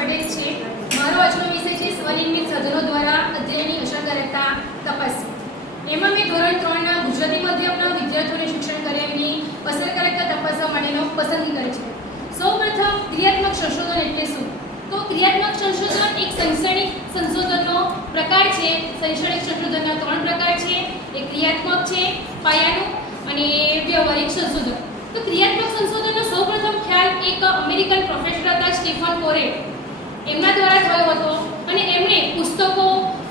પટેલ છે. મારો આજનો વિષય છે, સ્વનિર્મિત સાધનો દ્વારા અધ્યયનની અસરકારકતા તપાસવી એમાં મેં ધોરણ ત્રણના ગુજરાતી માધ્યમના વિદ્યાર્થીઓને શિક્ષણ કર્યાની અસરકારકતા તપાસવા માટેનો પસંદગી કરે છે. સૌપ્રથમ ક્રિયાત્મક સંશોધન એટલે શું? તો ક્રિયાત્મક સંશોધન એક શૈક્ષણિક સંશોધનનો પ્રકાર છે. શૈક્ષણિક સંશોધનના ત્રણ પ્રકાર છે. એક ક્રિયાત્મક છે, પાયાનું અને વ્યવહારિક સંશોધન. તો ક્રિયાત્મક સંશોધનનો સૌપ્રથમ ખ્યાલ એક અમેરિકન પ્રોફેસર હતા સ્ટીફન કોરે એમના દ્વારા થયો હતો અને એમણે પુસ્તકો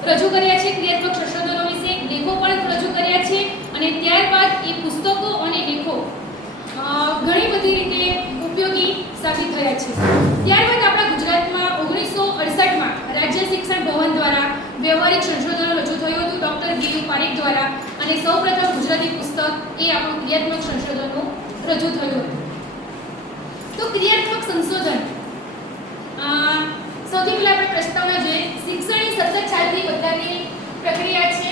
રજૂ કર્યા છે, ક્રિયાત્મક સંશોધનો વિશે લેખો પણ રજૂ કર્યા છે અને ત્યારબાદ એ પુસ્તકો અને લેખો ઘણી બધી રીતે ઉપયોગી સાબિત થયા છે. ત્યારબાદ આપણા ગુજરાતમાં ઓગણીસો અડસઠમાં રાજ્ય શિક્ષણ ભવન દ્વારા વ્યવહારિક સંશોધનો રજૂ થયું હતું, ડૉક્ટર દેવ પારેખ દ્વારા અને સૌપ્રથમ ગુજરાતી પુસ્તક એ આપણું ક્રિયાત્મક સંશોધનો રજૂ થયું હતું. તો ક્રિયાત્મક સંશોધન સૌથી પહેલા આપણે પ્રસ્તાવના જોઈએ. શિક્ષણની સતત ચાલતી બદલાતી પ્રક્રિયા છે.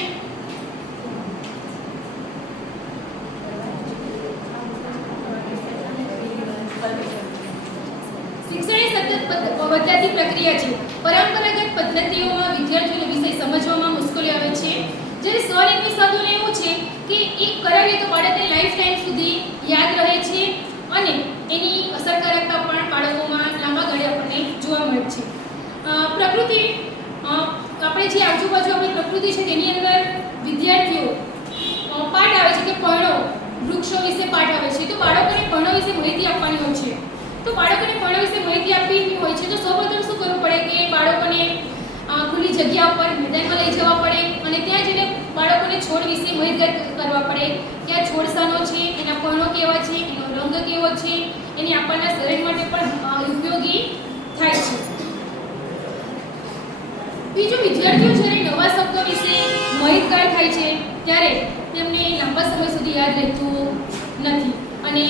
શિક્ષણ એ સતત બદ- બદલાતી પ્રક્રિયા છે. પરંપરાગત પદ્ધતિઓમાં વિદ્યાર્થીઓને વિષય સમજવામાં મુશ્કેલી આવે છે. જ્યારે સ્વનિર્મિત સાધનો એવું છે કે એક કરાવીએ તો બાળકને લાઈફ ટાઈમ સુધી યાદ રહે છે અને એની અસરકારકતા પણ બાળકોમાં લાંબા ગાળે આપણને જોવા મળે છે અ, પ્રકૃતિ આપણે જે આજુબાજુ આપણી પ્રકૃતિ છે તેની અંદર વિદ્યાર્થીઓ પાઠ આવે છે કે પર્ણો વૃક્ષો વિશે પાઠ આવે છે. તો બાળકોને પર્ણો વિશે માહિતી આપવાની હોય છે. તો બાળકોને પર્ણો વિશે માહિતી આપવી હોય છે, તો સૌપ્રથમ શું કરવું પડે કે બાળકોને ખુલ્લી જગ્યા ઉપર મેદાનમાં લઈ જવા પડે અને ત્યાં જઈને બાળકોને છોડ વિશે માહિતગાર કરવા પડે. કે આ છોડ શાનો છે, એના પર્ણો કેવા છે, એનો રંગ કેવો છે, એની આપણના શરીર માટે પણ ઉપયોગી થાય છે. બીજું વિદ્યાર્થીઓ જ્યારે નવા શબ્દો વિશે માહિતગાર થાય છે, ત્યારે તેમને લાંબા સમય સુધી યાદ રહેતું નથી. અને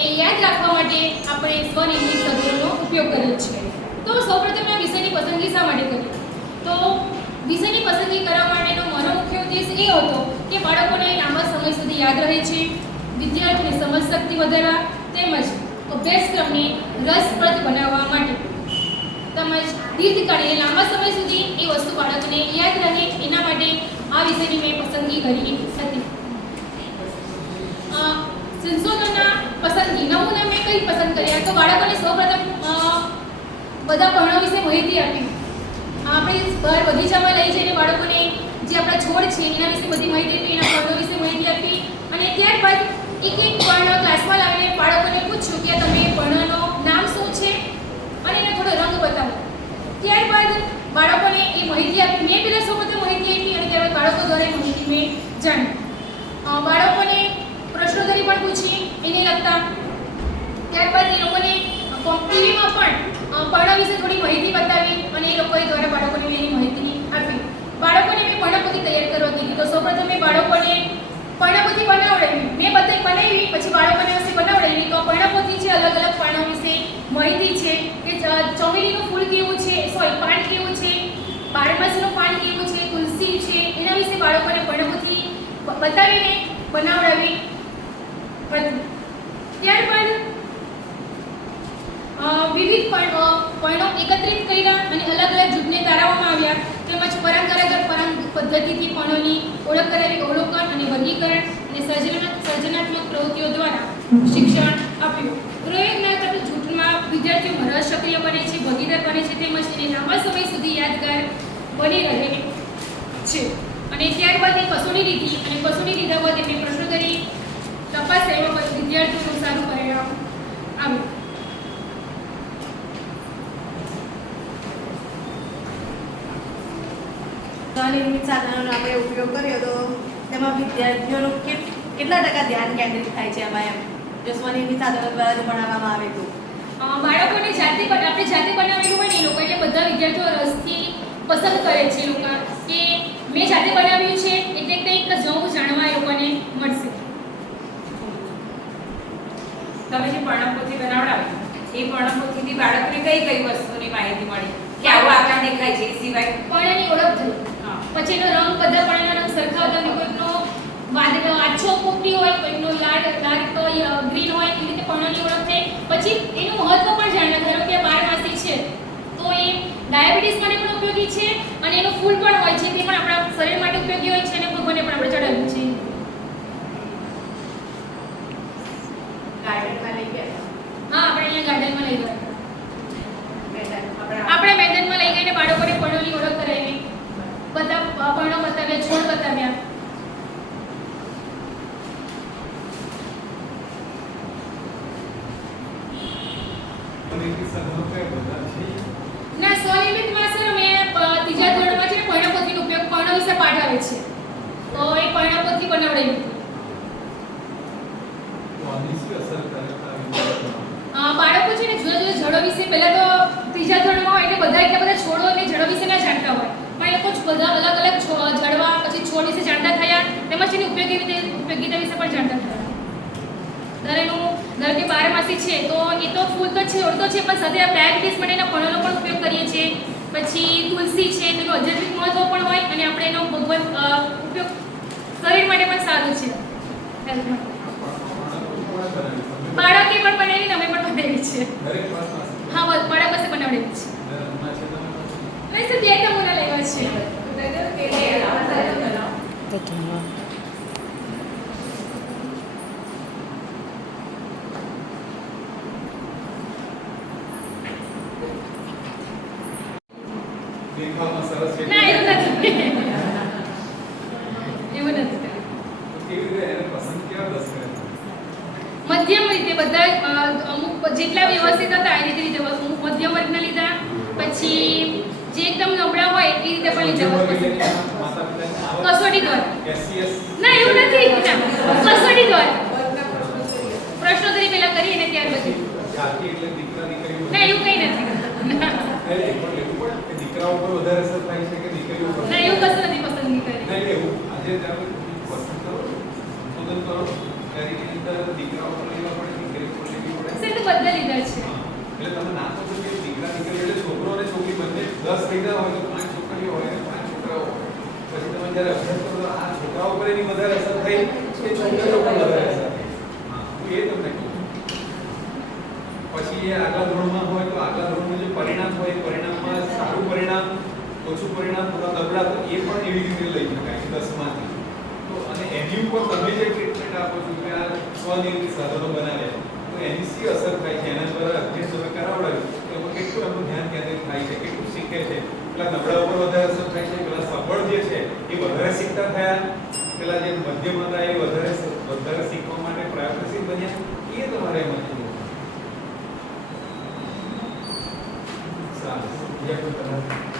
એ યાદ રાખવા માટે આપણે સ્વનિર્મિત શબ્દોનો ઉપયોગ કર્યો છે. તો સૌપ્રથમ આ વિષયની પસંદગી શા માટે કરી? તો વિષયની પસંદગી કરવા માટેનો મારો મુખ્ય ઉદ્દેશ એ હતો કે બાળકોને લાંબા સમય સુધી યાદ રહે છે, વિદ્યાર્થીઓની સમજશક્તિ વધારવા તેમજ અભ્યાસક્રમને રસપ્રદ બનાવવા માટે. તેમજ દીર્ઘકાળીન લાંબા સમય સુધી એ વસ્તુ બાળકોને યાદ રહે એના માટે આ વિષયની મેં પસંદગી કરી હતી. સંશોધનના પસંદગી નમૂના મેં કઈ પસંદ કર્યા? તો બાળકોને સૌપ્રથમ બધા પર્ણો વિશે માહિતી આપી. આપણે બહાર બગીચામાં લઈ જઈને બાળકોને જે આપણા છોડ છે એના વિશે બધી માહિતી આપી, એના પર્ણો વિશે માહિતી આપી. અને ત્યારબાદ એક એક પર્ણ ક્લાસમાં લાવીને બાળકોને પૂછ્યું કે તમે પર્ણનો નામ શું છે અને એને થોડો રંગ બતાવો. ત્યારબાદ બાળકોને એ માહિતી આપી. મેં પહેલાં સૌપ્રથમ માહિતી આપી અને ત્યારબાદ બાળકો દ્વારા માહિતી મેં જાણી. બાળકોને પ્રશ્નોત્તરી પણ પૂછી, એને લગતા. ત્યારબાદ એ લોકોને ટીવીમાં પણ પર્ણ વિશે થોડી માહિતી બતાવી અને એ લોકોએ દ્વારા બાળકોને એની માહિતી આપી. બાળકોને મેં પર્ણપોથી તૈયાર કરવા દીધી તો સૌપ્રથમ મેં બાળકોને પર્ણપોથી બનાવડાવી. મેં બધી બનાવી, પછી બાળકોને વિશે બનાવડાવી તો પર્ણપોથી છે અલગ અલગ પાનો વિશે માહિતી છે કે ચ- ચમેલીનું ફૂલ કેવું છે સોરી પાન કેવું છે બારમાસીનું પાન કેવું છે, તુલસી છે, એના વિશે બાળકોને પર્ણપોથી બતાવીને બનાવડાવી ત્યારબાદ વિવિધ પર્ણ- પર્ણો એકત્રિત કર્યા અને અલગ અલગ જૂથને તારવવામાં આવ્યા. તેમજ પરંપરાગત પરંગ પદ્ધતિથી પર્ણોની ઓળખ કરાવી અવલોકન અને વર્ગીકરણ અને સર્જનાત્મક સર્જનાત્મક પ્રવૃત્તિઓ દ્વારા શિક્ષણ આપ્યું. પ્રયોગનાત્મક જૂથમાં વિદ્યાર્થીઓ રસ સક્રિય બને છે, ભગીદાર બને છે, તેમજ તેને લાંબા સમય સુધી યાદગાર બની રહે છે. અને ત્યારબાદ એ કસોટી લીધી અને કસોટી લીધા બાદ એમને પ્રશ્નોત્તરી તપાસ એમાં પછી વિદ્યાર્થીઓનું સારું પરિણામ આવ્યું? સ્વનિર્મિત સાધનોનો આપણે ઉપયોગ કર્યો તો તેમાં વિદ્યાર્થીઓનું કેટલા ટકા ધ્યાન કેન્દ્રિત થાય છે એમાં એમ? જો સ્વનિર્મિત સાધનો દ્વારા જો ભણાવવામાં આવે તો. બાળકોને જાતે આપણે જાતે બનાવેલું હોય ને એ લોકો એટલે બધા વિદ્યાર્થીઓ રસથી પસંદ કરે છે એ લોકો કે મેં જાતે બનાવ્યું છે એટલે કંઈક નવું જાણવા એ લોકોને મળશે. તમે જે પર્ણપોથી બનાવડાવી એ પર્ણપોથીથી બાળકને કઈ કઈ વસ્તુની માહિતી મળી? કે આવું આકાર દેખાય છે એ સિવાય? પર્ણની ઓળખ થઈ. પછી એનો રંગ બધા પર્ણના રંગ સરખા હતા કોઈકનો વાદળો આછો પોપટી હોય કોઈકનો લાલ ડાર્ક ગ્રીન હોય એવી રીતે પર્ણની ઓળખ થઈ. પછી એનું મહત્વ પણ જાણ્યા ધારો કે બાર માસી છે તો એ ડાયાબિટીસ માટે પણ ઉપયોગી છે અને એનું ફૂલ પણ હોય છે તે પણ આપણા શરીર માટે ઉપયોગી હોય છે અને ભગવાનને પણ આપણે ચડાવ્યું છે. ગાર્ડનમાં લઈ ગયા હા આપણે અહીંયા ગાર્ડનમાં લઈ ગયા આપણે આપણે મેદાનમાં લઈ ગઈને બાળકોને પર્ણોની ઓળખ કરાવી. બધા પર્ણો બતાવ્યા છોડ બતાવ્યા. ના સ્વનિર્મિતમાં સર મેં અ, ત્રીજા ધોરણમાં છે ને પર્ણપોથીનો ઉપયોગ પર્ણ વિશે પાઠ આવે છે. તો એ પર્ણપોથી બનાવડાવી હતી બાળકો છે ને જુદા જુદા જળો વિશે પહેલા તો ત્રીજા ધોરણમાં હોય એટલે બધા એટલા બધા છોડો અને જળો વિશે ના જાણતા હોય. પણ એ લોકો બધા અલગ અલગ ઝાડવા પછી છોડ વિશે જાણતા થયા તેમજ એની ઉપયોગી રીતે ઉપયોગીતા વિશે પણ જાણતા થયા. દરેનું ધારો કે બારમાસી છે તો એ તો ફૂલ તો છે ઓળતો છે પણ સાથે ડાયાબિટીસ માટેના ફળોનો પણ ઉપયોગ કરીએ છીએ. પછી તુલસી છે, તેનું આધ્યાત્મિક મહત્વ પણ હોય અને આપણે એનો ભગવાન ઉપયોગ શરીર માટે પણ સારું છે. બાળકે પણ બનાવી અમે પણ બનાવી છે હા બાળક પાસે બનાવડાવી છે. નહીં સર બે નમૂના લેવા છે. દેખાવમાં સરસ છે. ના એવું નથી. એવું નથી કેવી રીતે એને પસંદ કેવા દસ કરે? મધ્યમ રીતે બધા અમુક જેટલા વ્યવસ્થિત હતા એ રીતે અમુક મધ્યમ વર્ગના લીધા. પછી જે એકદમ નબળા હોય એ રીતે પણ લીધા કસોટી દ્વારા ના એવું નથી. કસોટી દ્વારા પ્રશ્નોત્તરી પહેલા કરી અને ત્યાર પછી. ના એવું કંઈ નથી. દીકરાઓ પર વધારે અસર થાય છે કે દીકરીઓ પર ના એવું કશું નથી પસંદગી કરી. નહીં એવું આજે જ્યારે પસંદ કરો? સંશોધન કરો? ત્યારે એની અંદર દીકરાઓ પર લેવા પડે દીકરી પર લેવી પડે સર તો બધા લીધા છે. એટલે તમે ના છો કે દીકરા દીકરી એટલે છોકરો અને છોકરી બંને દસ દીકરા હોય તો પાંચ છોકરીઓ હોય ને પાંચ છોકરાઓ હોય. પછી તમે જ્યારે અભ્યાસ કરો તો આ છોકરાઓ પર એની વધારે અસર થઈ કે છોકરીઓ પર વધારે અસર થઈ હા હું એ તમને કહું છું. એ આગલા ધોરણમાં હોય તો આગલા ધોરણનું જે પરિણામ હોય એ પરિણામમાં સારું પરિણામ, ઓછું પરિણામ થોડા નબળા તો એ પણ એવી રીતે લઈ શકાય કે દસમાંથી. તો અને એની ઉપર તમે જે ટ્રીટમેન્ટ આપો છો કે આ સ્વનિર્મિત સાધનો બનાવ્યા તો એની શી અસર થાય છે? એના દ્વારા અભ્યાસ તમે કરાવડાવ્યું, તો એમાં કેટલું એમનું ધ્યાન કેન્દ્રિત થાય છે, કેટલું શીખે છે? પેલા નબળા ઉપર વધારે અસર થાય છે, પેલા સબળ જે છે, એ વધારે શીખતા થયા? પેલા જે મધ્યમ હતા એ વધારે વધારે શીખવા માટે પ્રયત્નશીલ બન્યા? એ તમારે એમાં જોવું. સારું બીજા કોઈ તમારે